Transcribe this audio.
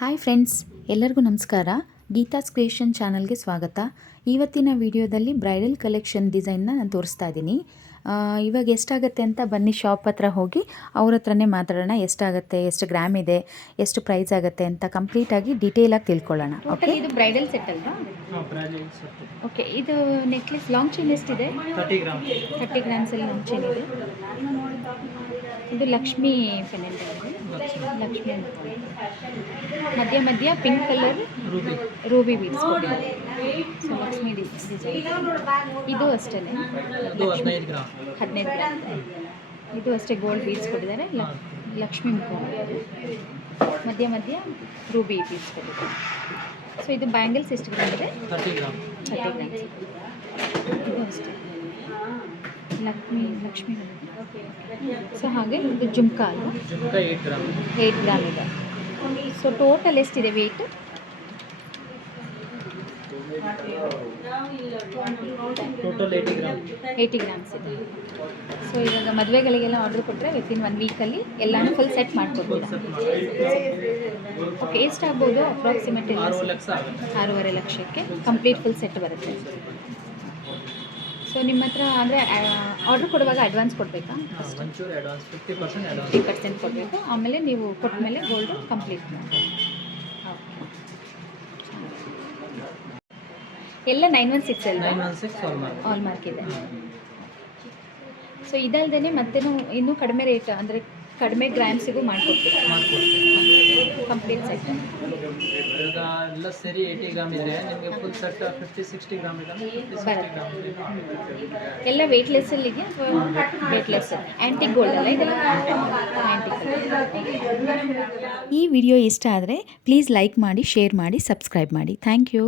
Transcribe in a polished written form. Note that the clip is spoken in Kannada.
ಹಾಯ್ ಫ್ರೆಂಡ್ಸ್, ಎಲ್ಲರಿಗೂ ನಮಸ್ಕಾರ. ಗೀತಾಸ್ ಕ್ರಿಯೇಷನ್ ಚಾನಲ್ಗೆ ಸ್ವಾಗತ. ಇವತ್ತಿನ ವಿಡಿಯೋದಲ್ಲಿ ಬ್ರೈಡಲ್ ಕಲೆಕ್ಷನ್ ಡಿಸೈನ್ನ ನಾನು ತೋರಿಸ್ತಾ ಇದ್ದೀನಿ. ಇವಾಗ ಎಷ್ಟಾಗುತ್ತೆ ಅಂತ ಬನ್ನಿ ಶಾಪ್ ಹತ್ರ ಹೋಗಿ ಅವ್ರ ಹತ್ರನೇ ಮಾತಾಡೋಣ. ಎಷ್ಟಾಗುತ್ತೆ, ಎಷ್ಟು ಗ್ರಾಮ್ ಇದೆ, ಎಷ್ಟು ಪ್ರೈಸ್ ಆಗುತ್ತೆ ಅಂತ ಕಂಪ್ಲೀಟಾಗಿ ಡೀಟೇಲಾಗಿ ತಿಳ್ಕೊಳ್ಳೋಣ. ಓಕೆ, ಇದು ಬ್ರೈಡಲ್ ಸೆಟ್ ಅಲ್ವಾ? ಓಕೆ, ಇದು ನೆಕ್ಲೆಸ್ ಲಾಂಗ್ ಚೈನ್ ಎಷ್ಟಿದೆ? 30 ಗ್ರಾಮ್ಸಲ್ಲಿ ಲಾಂಗ್ ಚೈನ್ ಇದೆ. ಇದು ಲಕ್ಷ್ಮೀ ಪೆಂಡೆಂಟ್ ಆಗಿದೆ. ಲಕ್ಷ್ಮಿ ಅಂತ ಮಧ್ಯ ಮಧ್ಯ ಪಿಂಕ್ ಕಲರ್ ರೂಬಿ ಬೀಡ್ಸ್ ಕೊಟ್ಟಿದ್ದಾರೆ. So Lakshmi design. ಇದು ಅಷ್ಟೇ 15 ಗ್ರಾಮ್. ಇದು ಅಷ್ಟೇ ಗೋಲ್ಡ್ ಬೀಡ್ಸ್ ಕೊಟ್ಟಿದ್ದಾರೆ. ಲಕ್ಷ್ಮಿ ಮುಖ ಮಧ್ಯ ಮಧ್ಯ ರೂಬಿ ಬೀಡ್ಸ್ ಕೊಟ್ಟಿದ್ದಾರೆ. ಸೊ ಇದು ಬ್ಯಾಂಗಲ್ಸ್ ಎಷ್ಟು ಗ್ರಾಮ್ ಇದೆ? 30 ಗ್ರಾಮ್ಸ್. ಇದು ಅಷ್ಟೇ ಲಕ್ಷ್ಮಿ. ಸೊ ಹಾಗೆ ಇದು ಜುಮ್ಕಾ ಅಲ್ವಾ? 8 ಗ್ರಾಮ್ ಇದೆ. ಸೊ ಟೋಟಲ್ ಎಷ್ಟಿದೆ ವೆಯ್ಟ್? 80 ಗ್ರಾಮ್ಸ್ ಇದೆ. ಸೊ ಇವಾಗ ಮದುವೆಗಳಿಗೆಲ್ಲ ಆರ್ಡರ್ ಕೊಟ್ಟರೆ ವಿತಿನ್ 1 ವೀಕಲ್ಲಿ ಎಲ್ಲನೂ ಫುಲ್ ಸೆಟ್ ಮಾಡಿಕೊಡ್ತೀರಾ? ಓಕೆ, ಎಷ್ಟಾಗ್ಬೋದು ಅಪ್ರಾಕ್ಸಿಮೇಟ್? 6.5 ಲಕ್ಷಕ್ಕೆ ಕಂಪ್ಲೀಟ್ ಫುಲ್ ಸೆಟ್ ಬರುತ್ತೆ. ಸೊ ನಿಮ್ಮ ಹತ್ರ ಅಂದರೆ ಆರ್ಡ್ರ್ ಕೊಡುವಾಗ ಅಡ್ವಾನ್ಸ್ ಕೊಡಬೇಕಾ? 50% ಕೊಡಬೇಕು. ಆಮೇಲೆ ನೀವು ಕೊಟ್ಟ ಮೇಲೆ ಗೋಲ್ಡು ಕಂಪ್ಲೀಟ್ ಮಾಡಿ. ಎಲ್ಲ 916 ಅಲ್ವಾ? ಆಲ್ ಮಾರ್ಕ್ ಇದೆ. ಸೊ ಇದಲ್ದೇ ಮತ್ತೇನು ಇನ್ನೂ ಕಡಿಮೆ ರೇಟ್ ಅಂದರೆ ಕಡಿಮೆ ಗ್ರಾಮ್ಸಿಗೂ ಮಾಡಿಕೊಡ್ತೀವಿ ಕಂಪ್ಲೀಟ್ ಸೆಟ್. ಎಲ್ಲ ಸೇರಿ 80 ಗ್ರಾಮ್ ಇದೆ. ನಿಮಗೆ ಫುಲ್ ಸೆಟ್ 50-60 ಗ್ರಾಮ್ ಇದೆ. ಎಲ್ಲ ವೆಯ್ಟ್ಲೆಸ್ಸಲ್ಲಿದೆಯಾ ಅಥವಾ ವೆಯ್ಟ್ಲೆಸ್? ಆ್ಯಂಟಿಕ್ ಗೋಲ್ಡ್ ಅಲ್ಲ ಇದೆಲ್ಲ? ಆ್ಯಂಟಿಕ್. ಈ ವಿಡಿಯೋ ಇಷ್ಟ ಆದರೆ ಪ್ಲೀಸ್ ಲೈಕ್ ಮಾಡಿ, ಶೇರ್ ಮಾಡಿ, ಸಬ್ಸ್ಕ್ರೈಬ್ ಮಾಡಿ. Thank you.